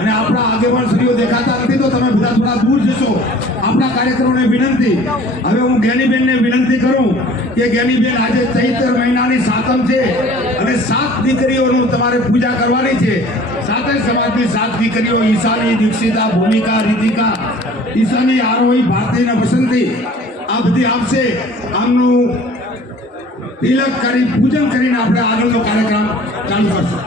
અને આપણા આગેવાન શ્રીઓ દેખાતા નથી તો તમે બધા થોડા દૂર જશો. આપણા કાર્યકરોને વિનંતી, હવે હું જ્ઞાનીબેનને વિનંતી કરું કે જ્ઞાનીબેન આજે ચૈત્ર મહિનાની સાતમ છે અને 7 દીકરીઓનું તમારે પૂજા કરવાની છે. સાતે સમાજની 7 દીકરીઓ ઈશાની, દીક્ષિતા, ભૂમિકા, રીતિકા, ઈશાની, આરોહી, ભારતી અને વસંતી આ બધી આપશે. આમનું તિલક કરી પૂજન કરીને આપણે આગળનો કાર્યક્રમ ચાલુ કરશું.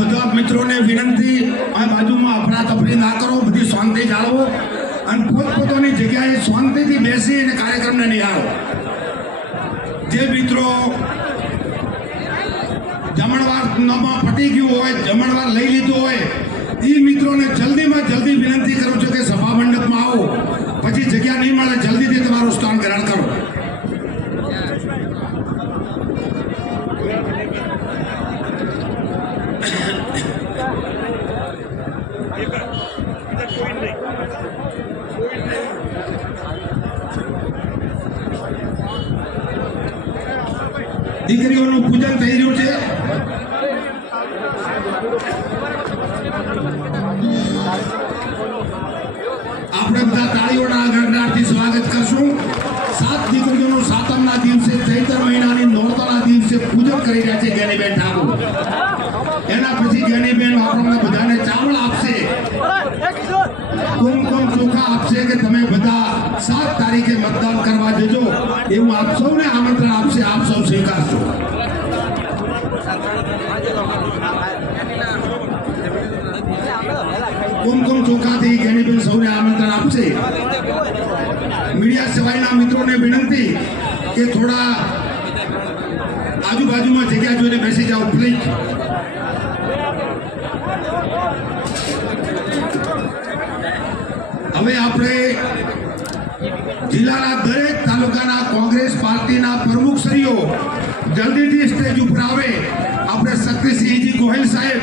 બધા મિત્રોને વિનંતી, આ બાજુમાં અફરાતફરી ના કરો, બધી શાંતિ જાળવો અને પોતપોતાની જગ્યાએ શાંતિથી બેસી અને કાર્યક્રમને નિહાળો. જે મિત્રો જમણવારમાં પતી ગયું હોય, જમણવાર લઈ લીધું હોય, એ મિત્રોને જલ્દીમાં જલ્દી વિનંતી કરું છું કે સભા મંડપમાં આવો. પછી જગ્યા નહીં મળે, જલ્દીથી તમારું સ્થાન ગ્રહણ કરો. દીકરીઓનું પૂજન થઈ રહ્યું છે. આપણે બધા તાળીઓના ગણગણાટથી સ્વાગત કરશું. 7 દીકરીઓનું સાતમના દિવસે ચૈત્ર મહિનાની નોરતાના દિવસે પૂજન કરી રહ્યા છે જ્ઞાનીબેન ઠાકોર. એના પછી જ્ઞાનીબેન આપણને બધાને ચાવલ આપશે, કુમકુમ ચોખા આપશે કે તમે બધા 7 તારીખે મતદાન કરવા જજો એવું આપ સૌને આમંત્રણ આપશે. આપ સૌ સ્વીકારશો. કુમકુમ ચોખાથી જ્ઞાનીબેન સૌને આમંત્રણ આપશે. મીડિયા સિવાયના મિત્રોને વિનંતી કે થોડા આજુબાજુમાં જગ્યા જોઈને બેસી જાઓ પ્લીઝ. હવે આપણે જિલ્લાના દરેક તાલુકાના કોંગ્રેસ પાર્ટીના પ્રમુખશ્રીઓ જલ્દીથી સ્ટેજ ઉપર આવે. આપણે શક્તિસિંહજી ગોહિલ સાહેબ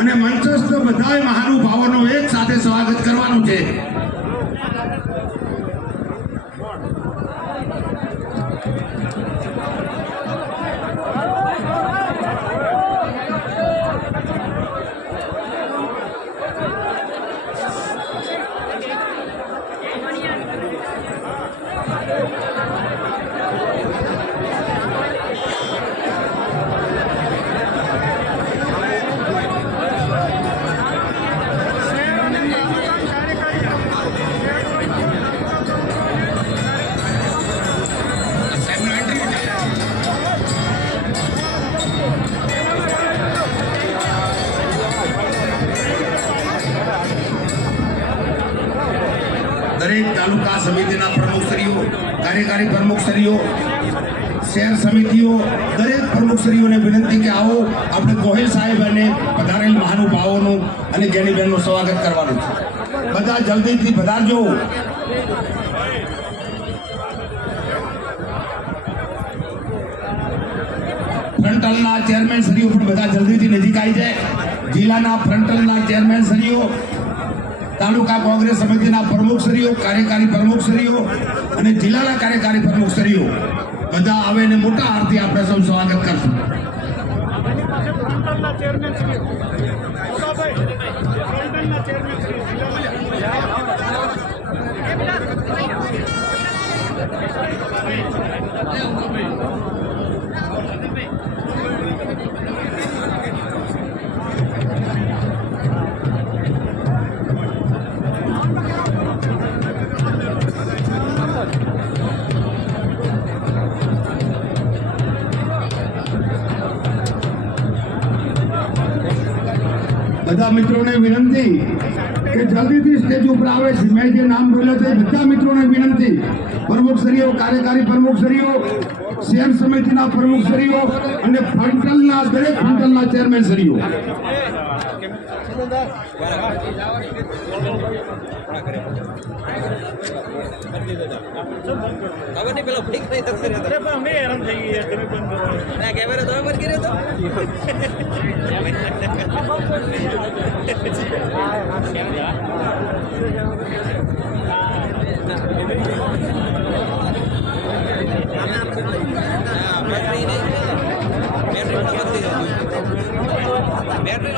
અને મંચસ્થ બધા મહાનુભાવોનું એક સાથે સ્વાગત કરવાનું છે. દરેક તાલુકા સમિતિના પ્રમુખશ્રીઓ, કાર્યકારી પ્રમુખશ્રીઓ, શહેર સમિતિઓ, દરેક પ્રમુખશ્રીઓને વિનંતી કે આવો આપણે ગોહિલ સાહેબ અને પધારેલ મહાનુભાવોનું અને જ્ઞાનીબેનનું સ્વાગત કરવાનું છે. બધા જલ્દીથી પધારજો. ફ્રન્ટલના ચેરમેન શ્રીઓ પણ બધા જલ્દીથી નજીક આવી જાય. જિલ્લાના ફ્રન્ટલના ચેરમેન શ્રીઓ, તાલુકા કોંગ્રેસ સમિતિના પ્રમુખશ્રીઓ, કાર્યકારી પ્રમુખશ્રીઓ અને જિલ્લાના કાર્યકારી પ્રમુખશ્રીઓ બધા આવે ને મોટા હારથી આપણે સૌ સ્વાગત કરશું. બધા મિત્રોને વિનંતી કે જલ્દીથી સ્ટેજ ઉપર આવે છે. મેં જે નામ બોલ્યા છે એ બધા મિત્રોને વિનંતી, પ્રમુખશ્રીઓ, કાર્યકારી પ્રમુખશ્રીઓ, શેર સમિતિના પ્રમુખશ્રીઓ અને ફંડલના દરેક ફંડલના ચેરમેનશ્રીઓ. ખબર નહીં પેલો ફિક્સ નહીં થતો અરે પણ અમે હેરાન થઈ ગયા તમે બંધ કરો ના કેમેરા તમે બંધ કર્યો તો બેટરી